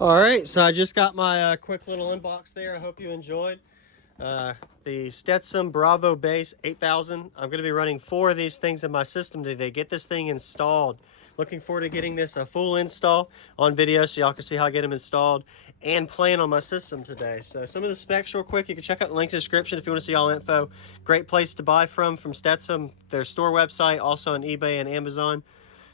All right, so I just got my quick little unbox there. I hope you enjoyed. The Stetson Bravo Bass 8000. I'm going to be running 4 of these things in my system today. Get this thing installed. Looking forward to getting this a full install on video so y'all can see how I get them installed and playing on my system today. So some of the specs real quick, you can check out the link in the description if you want to see all info. Great place to buy from Stetson, their store website, also on eBay and Amazon.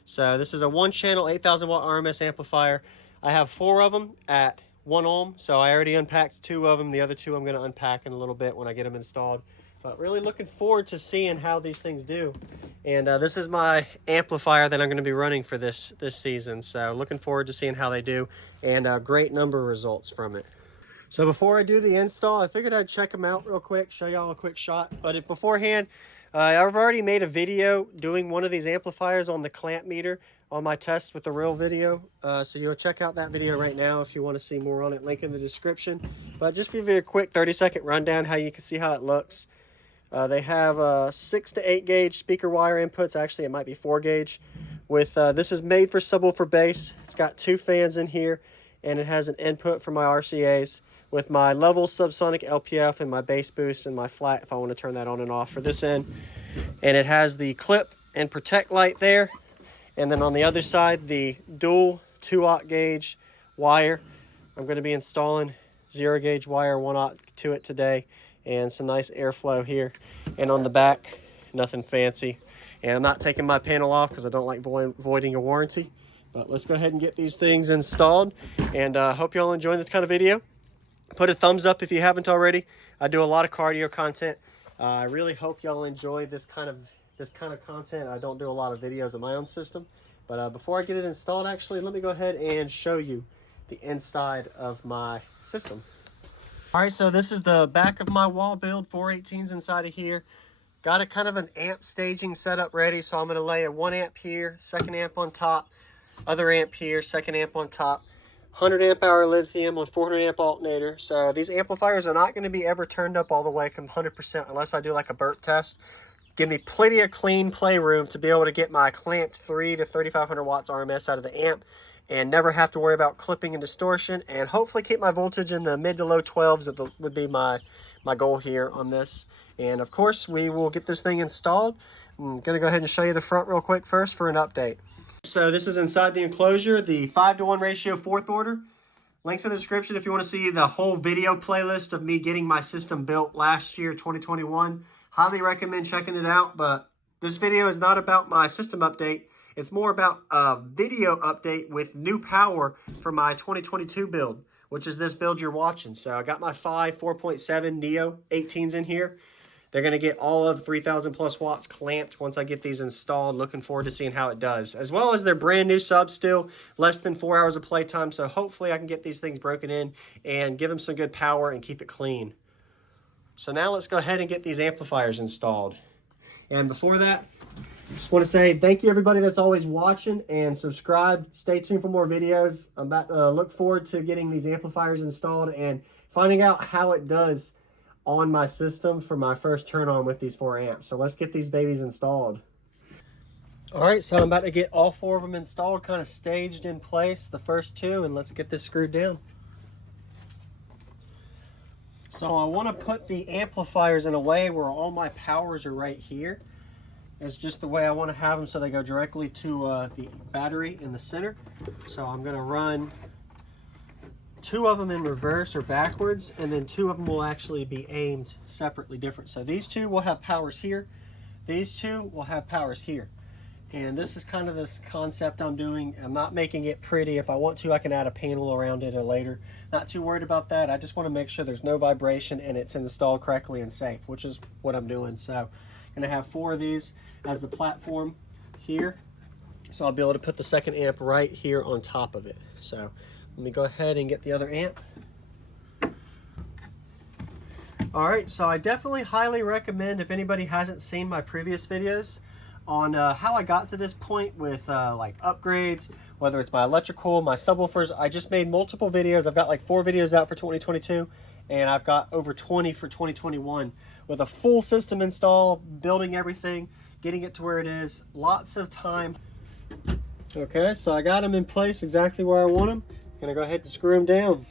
So this is a 1-channel 8,000 watt RMS amplifier. I have 4 of them at 1 ohm, so I already unpacked 2 of them. The other 2 I'm going to unpack in a little bit when I get them installed. But really looking forward to seeing how these things do. And this is my amplifier that I'm going to be running for this season. So looking forward to seeing how they do, and a great number of results from it. So before I do the install, I figured I'd check them out real quick, show y'all a quick shot. But beforehand, I've already made a video doing one of these amplifiers on the clamp meter on my test with the real video. So you'll check out that video right now if you want to see more on it, link in the description. But just give you a quick 30-second rundown how you can see how it looks. They have 6 to 8 gauge speaker wire inputs. Actually, it might be 4 gauge. With this is made for subwoofer bass. It's got 2 fans in here, and it has an input for my RCAs with my level subsonic LPF and my bass boost and my flat if I want to turn that on and off for this end. And it has the clip and protect light there. And then on the other side, the dual 2-aught gauge wire. I'm going to be installing 0 gauge wire 1-aught to it today, and some nice airflow here. And on the back, nothing fancy. And I'm not taking my panel off because I don't like voiding a warranty. But let's go ahead and get these things installed, and hope y'all enjoying this kind of video. Put a thumbs up if you haven't already. I do a lot of cardio content. I really hope y'all enjoy this kind of content. I don't do a lot of videos of my own system. But before I get it installed, actually, let me go ahead and show you the inside of my system. All right, so this is the back of my wall build, 418s inside of here. Got a kind of an amp staging setup ready, so I'm going to lay a 1 amp here, 2nd amp on top, other amp here, 2nd amp on top, 100 amp hour lithium on 400 amp alternator. So these amplifiers are not going to be ever turned up all the way 100% unless I do like a burp test. Give me plenty of clean playroom to be able to get my clamped 3 to 3,500 watts RMS out of the amp, and never have to worry about clipping and distortion, and hopefully keep my voltage in the mid to low 12s. That would be my goal here on this. And of course, we will get this thing installed. I'm going to go ahead and show you the front real quick first for an update. So this is inside the enclosure, the 5-to-1 ratio 4th order. Links in the description if you want to see the whole video playlist of me getting my system built last year, 2021. Highly recommend checking it out, but this video is not about my system update. It's more about a video update with new power for my 2022 build, which is this build you're watching. So I got my 4.7 Neo 18s in here. They're going to get all of 3,000 plus watts clamped once I get these installed. Looking forward to seeing how it does. As well as they're brand new subs still, less than 4 hours of playtime. So hopefully I can get these things broken in and give them some good power and keep it clean. So now let's go ahead and get these amplifiers installed. And before that, I just want to say thank you everybody that's always watching, and subscribe. Stay tuned for more videos. I'm about to look forward to getting these amplifiers installed and finding out how it does on my system for my first turn on with these 4 amps. So let's get these babies installed. All right, so I'm about to get all 4 of them installed, kind of staged in place, the first 2, and let's get this screwed down. So I want to put the amplifiers in a way where all my powers are right here. It's just the way I want to have them, so they go directly to the battery in the center. So I'm going to run 2 of them in reverse or backwards, and then 2 of them will actually be aimed separately different. So these 2 will have powers here. These 2 will have powers here. And this is kind of this concept I'm doing. I'm not making it pretty. If I want to, I can add a panel around it or later. Not too worried about that. I just want to make sure there's no vibration and it's installed correctly and safe, which is what I'm doing. So I'm going to have 4 of these as the platform here. So I'll be able to put the 2nd amp right here on top of it. So let me go ahead and get the other amp. All right, so I definitely highly recommend, if anybody hasn't seen my previous videos on how I got to this point with like upgrades, whether it's my electrical, my subwoofers. I just made multiple videos. I've got like 4 videos out for 2022, and I've got over 20 for 2021 with a full system install, building everything, getting it to where it is. Lots of time. Okay, so I got them in place exactly where I want them. Gonna go ahead and screw them down.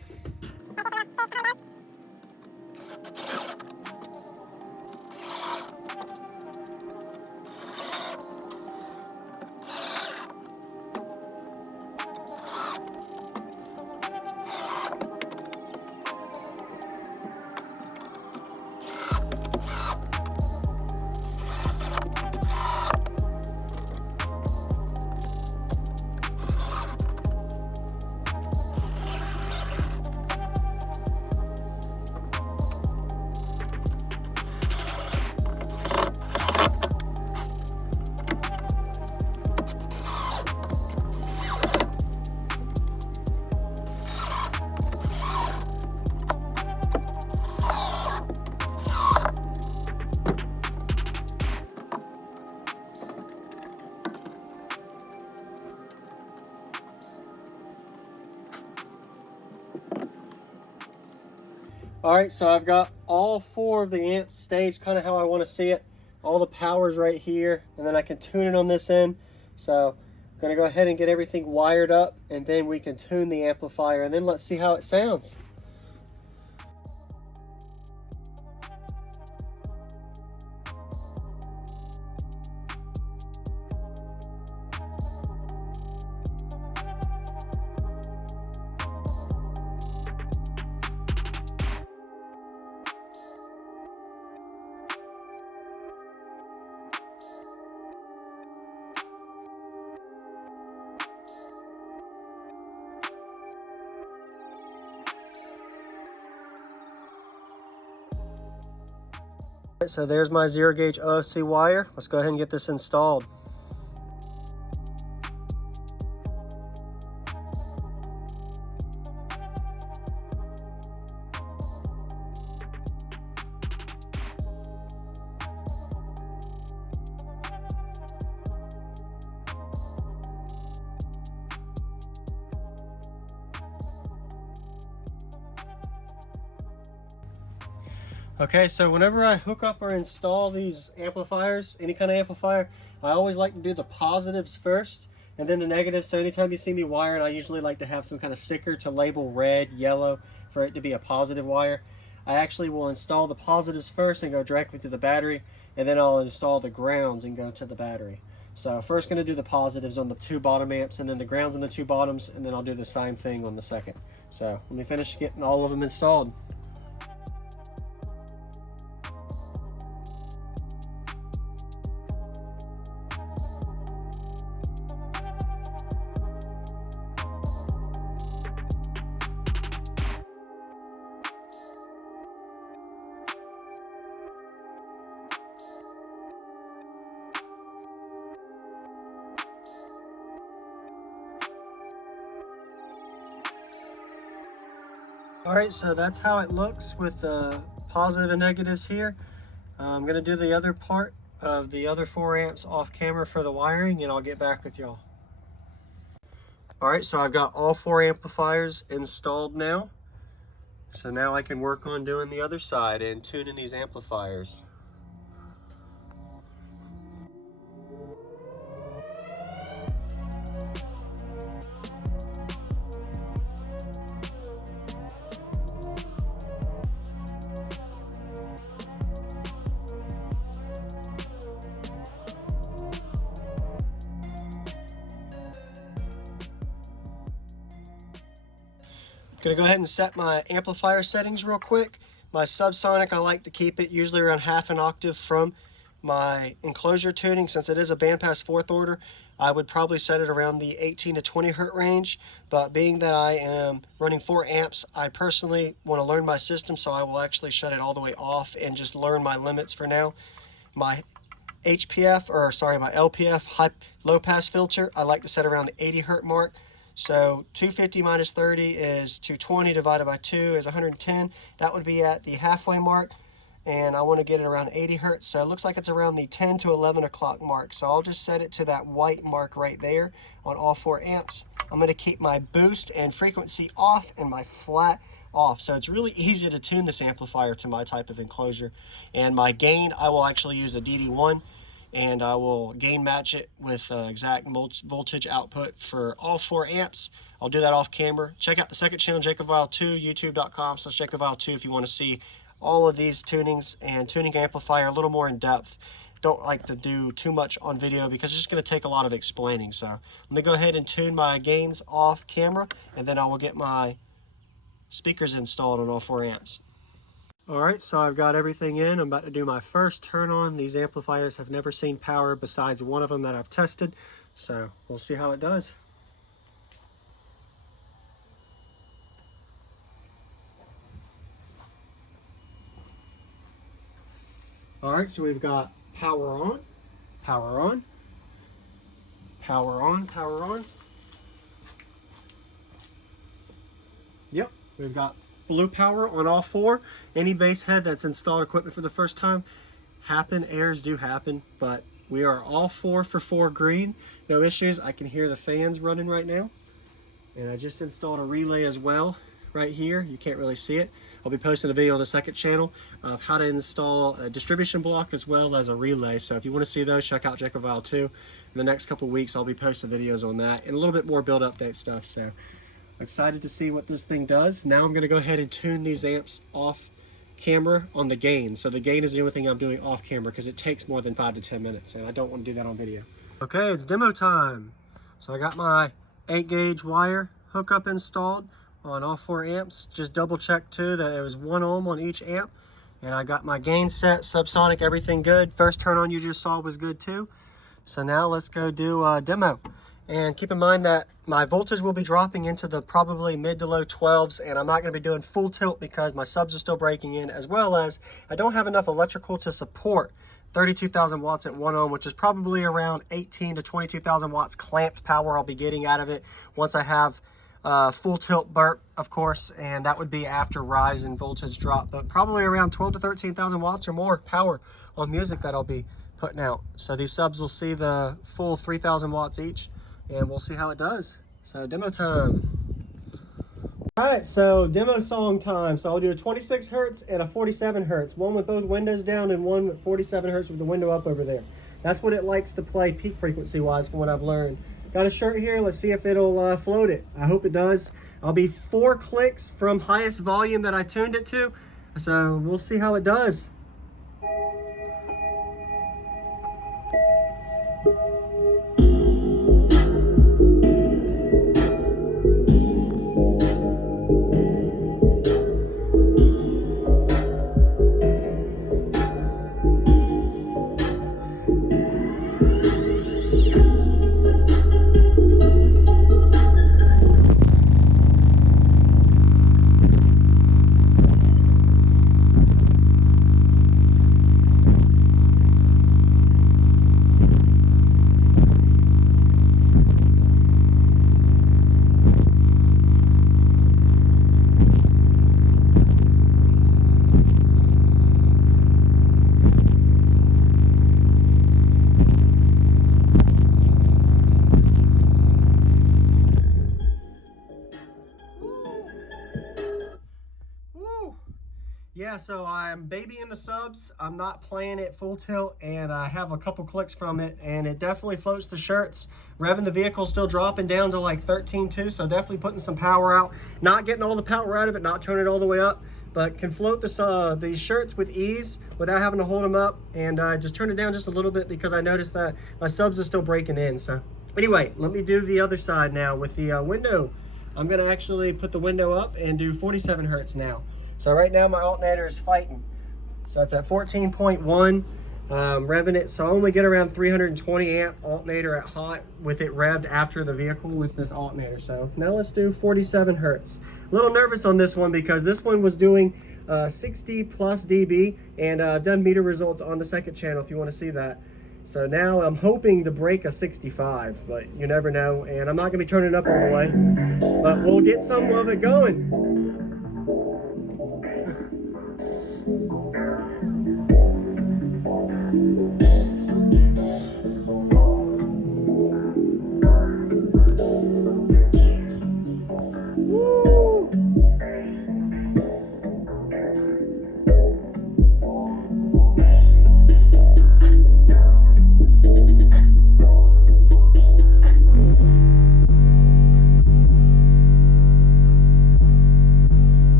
All right, so I've got all 4 of the amps staged kind of how I want to see it. All the power's right here, and then I can tune it on this end. So I'm gonna go ahead and get everything wired up, and then we can tune the amplifier, and then let's see how it sounds. So there's my 0 gauge OFC wire. Let's go ahead and get this installed. Okay, so whenever I hook up or install these amplifiers, any kind of amplifier, I always like to do the positives first and then the negatives. So anytime you see me wiring, I usually like to have some kind of sticker to label red, yellow for it to be a positive wire. I actually will install the positives first and go directly to the battery, and then I'll install the grounds and go to the battery. So first going to do the positives on the 2 bottom amps, and then the grounds on the 2 bottoms, and then I'll do the same thing on the second. So let me finish getting all of them installed. All right, so that's how it looks with the positive and negatives here. I'm gonna do the other part of the other 4 amps off camera for the wiring, and I'll get back with y'all. All right, so I've got all 4 amplifiers installed now. So now I can work on doing the other side and tuning these amplifiers. Gonna go ahead and set my amplifier settings real quick. My subsonic, I like to keep it usually around half an octave from my enclosure tuning. Since it is a bandpass 4th order, I would probably set it around the 18 to 20 hertz range. But being that I am running 4 amps, I personally want to learn my system, so I will actually shut it all the way off and just learn my limits for now. My HPF, or sorry, my LPF high low pass filter, I like to set around the 80 hertz mark. So 250 minus 30 is 220 divided by 2 is 110. That would be at the halfway mark, and I want to get it around 80 hertz. So it looks like it's around the 10 to 11 o'clock mark. So I'll just set it to that white mark right there on all 4 amps. I'm going to keep my boost and frequency off and my flat off. So it's really easy to tune this amplifier to my type of enclosure. And my gain, I will actually use a DD1. and I will gain match it with exact voltage output for all 4 amps. I'll do that off camera. Check out the second channel, JacobViral 2, youtube.com/JacobViral 2 if you want to see all of these tunings and tuning amplifier a little more in depth. Don't like to do too much on video because it's just going to take a lot of explaining. So let me go ahead and tune my gains off camera, and then I will get my speakers installed on all 4 amps. All right, so I've got everything in. I'm about to do my first turn on. These amplifiers have never seen power besides one of them that I've tested, so we'll see how it does. All right, so we've got power on, power on, power on, power on. Yep, we've got blue power on all 4. Any bass head that's installed equipment for the first time, errors do happen, but we are all 4 for 4 green. No issues. I can hear the fans running right now. And I just installed a relay as well right here. You can't really see it. I'll be posting a video on the second channel of how to install a distribution block as well as a relay. So if you want to see those, check out JacobViral 2. In the next couple weeks, I'll be posting videos on that and a little bit more build update stuff. So excited to see what this thing does. Now I'm going to go ahead and tune these amps off camera on the gain. So the gain is the only thing I'm doing off camera because it takes more than 5 to 10 minutes and I don't want to do that on video. Okay, it's demo time. So I got my 8-gauge wire hookup installed on all 4 amps. Just double check too that it was 1 ohm on each amp. And I got my gain set, subsonic, everything good. First turn on you just saw was good too. So now let's go do a demo. And keep in mind that my voltage will be dropping into the probably mid to low 12s, and I'm not going to be doing full tilt because my subs are still breaking in, as well as I don't have enough electrical to support 32,000 watts at 1 ohm, which is probably around 18 to 22,000 watts clamped power I'll be getting out of it once I have full tilt burp, of course, and that would be after rise in voltage drop, but probably around 12 to 13,000 watts or more power on music that I'll be putting out. So these subs will see the full 3,000 watts each, and we'll see how it does. So demo time. All right, so demo song time. So I'll do a 26 hertz and a 47 hertz, one with both windows down and one with 47 hertz with the window up over there. That's what it likes to play peak frequency wise from what I've learned. Got a shirt here. Let's see if it'll float it. I hope it does. I'll be 4 clicks from highest volume that I tuned it to. So we'll see how it does. Yeah, so I'm babying the subs. I'm not playing it full tilt, and I have a couple clicks from it, and it definitely floats the shirts. Revving the vehicle, still dropping down to like 13.2, so definitely putting some power out. Not getting all the power out of it, not turning it all the way up, but can float these shirts with ease without having to hold them up. And I just turned it down just a little bit because I noticed that my subs are still breaking in. So anyway, let me do the other side now with the window. I'm gonna actually put the window up and do 47 hertz now. So right now my alternator is fighting. So it's at 14.1, revving it. So I only get around 320 amp alternator at hot with it revved after the vehicle with this alternator. So now let's do 47 hertz. A little nervous on this one because this one was doing 60 plus dB, and I've done meter results on the second channel if you want to see that. So now I'm hoping to break a 65, but you never know. And I'm not gonna be turning it up all the way, but we'll get some of it going.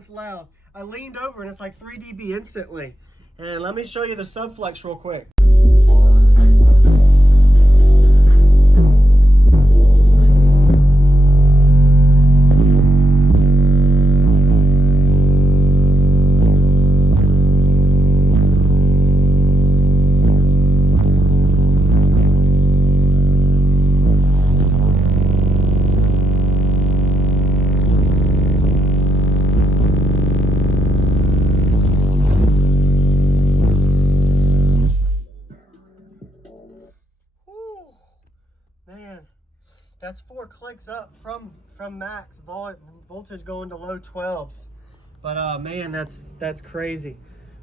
it's loud. I leaned over and it's like 3 dB instantly. And let me show you the subflex real quick. Man, that's 4 clicks up from max voltage going to low 12s. But man, that's crazy.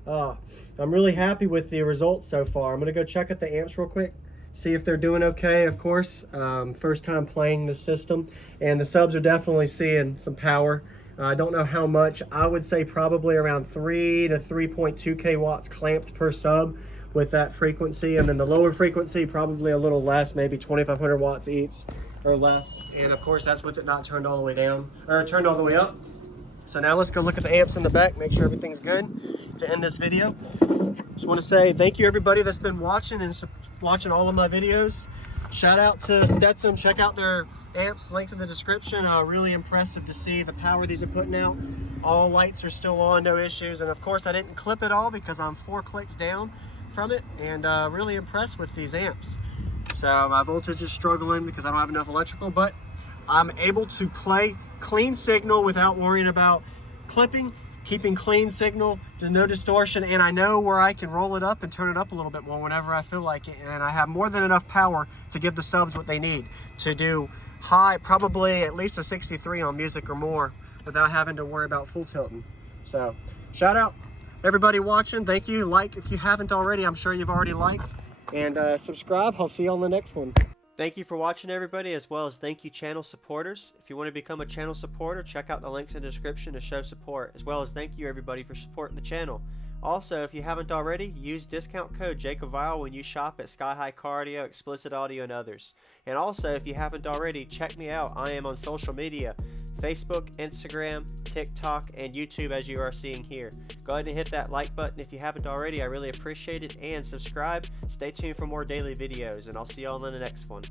I'm really happy with the results so far. I'm gonna go check out the amps real quick, see if they're doing okay. Of course, first time playing the system, and the subs are definitely seeing some power. I don't know how much. I would say probably around 3 to 3.2k watts clamped per sub with that frequency, and then the lower frequency probably a little less, maybe 2500 watts each or less. And of course that's with it not turned all the way down, or turned all the way up. So now let's go look at the amps in the back, make sure everything's good to end this video. Just want to say thank you everybody that's been watching and watching all of my videos. Shout out to Stetson, check out their amps, linked in the description. Really impressive to see the power these are putting out. All lights are still on, no issues. And of course I didn't clip it all because I'm 4 clicks down from it, and really impressed with these amps. So my voltage is struggling because I don't have enough electrical, but I'm able to play clean signal without worrying about clipping, keeping clean signal, no distortion, and I know where I can roll it up and turn it up a little bit more whenever I feel like it, and I have more than enough power to give the subs what they need to do high, probably at least a 63 on music or more, without having to worry about full tilting. So shout out everybody watching. Thank you. Like if you haven't already. I'm sure you've already liked. And subscribe. I'll see you on the next one. Thank you for watching everybody, as well as thank you channel supporters. If you want to become a channel supporter, check out the links in the description to show support, as well as thank you everybody for supporting the channel. Also, if you haven't already, use discount code JacobViral when you shop at SkyHigh Cardio, Explicit Audio, and others. And also, if you haven't already, check me out. I am on social media, Facebook, Instagram, TikTok, and YouTube, as you are seeing here. Go ahead and hit that like button if you haven't already. I really appreciate it. And subscribe. Stay tuned for more daily videos, and I'll see you all in the next one.